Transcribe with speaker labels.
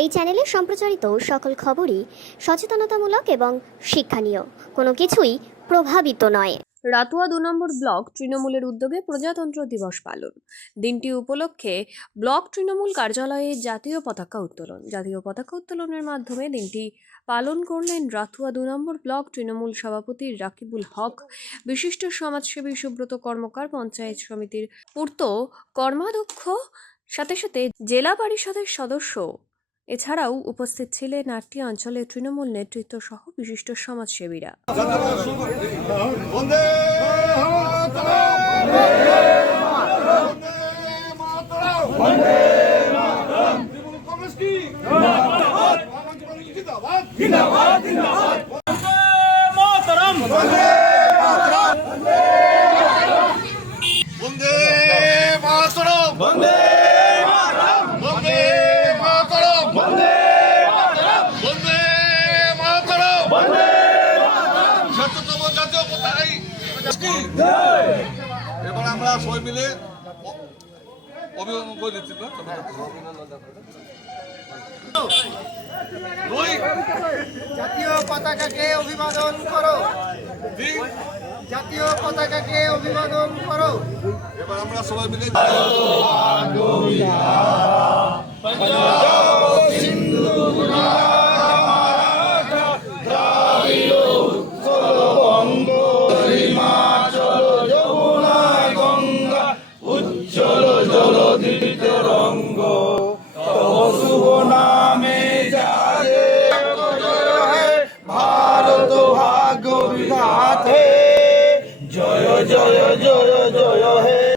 Speaker 1: এই চ্যানেলে সম্প্রচারিত সকল খবরই সচেতনতামূলক এবং শিক্ষণীয়। কোনো কিছুই প্রভাবিত নয়।
Speaker 2: রাতুয়া দু নম্বর ব্লক তৃণমূলের উদ্যোগে প্রজাতন্ত্র দিবস পালন। দিনটি উপলক্ষে ব্লক তৃণমূল কার্যালয়ে জাতীয় পতাকা উত্তোলন। জাতীয় পতাকা উত্তোলনের মাধ্যমে দিনটি পালন করলেন রাতুয়া দু নম্বর ব্লক তৃণমূল সভাপতি রাকিবুল হক। বিশিষ্ট সমাজসেবী সুব্রত কর্মকার, পঞ্চায়েত সমিতির পূর্ত কর্মাধ্যক্ষ, সাথে সাথে জেলা পরিষদের সদস্য এছাড়াও উপস্থিত ছিলেন আটটি অঞ্চলের তৃণমূল নেতৃত্ব সহ বিশিষ্ট সমাজসেবীরা।
Speaker 3: বন্দে মাতরম বন্দে মাতরম বন্দে মাতরম তৃণমূল কংগ্রেস কি জিন্দাবাদ জিন্দাবাদ জিন্দাবাদ জিন্দাবাদ বন্দে মাতরম বন্দে বন্দে মাতরম বন্দে মাতরম বন্দে মাতরম বন্দে মাতরম বন্দে মাতরম বন্দে সত্যতম জাতীয় পতাকাই এবার আমরা সবাই মিলে অ- অভিবাদন করে দিচ্ছি
Speaker 4: জাতীয় পতাকাকে অভিবাদন করো। জাতীয় পতাকাকে অভিবাদন করো।
Speaker 3: এবার আমরা সবাই মিলে
Speaker 4: বিধাতে জয় জয় জয় জয় হে।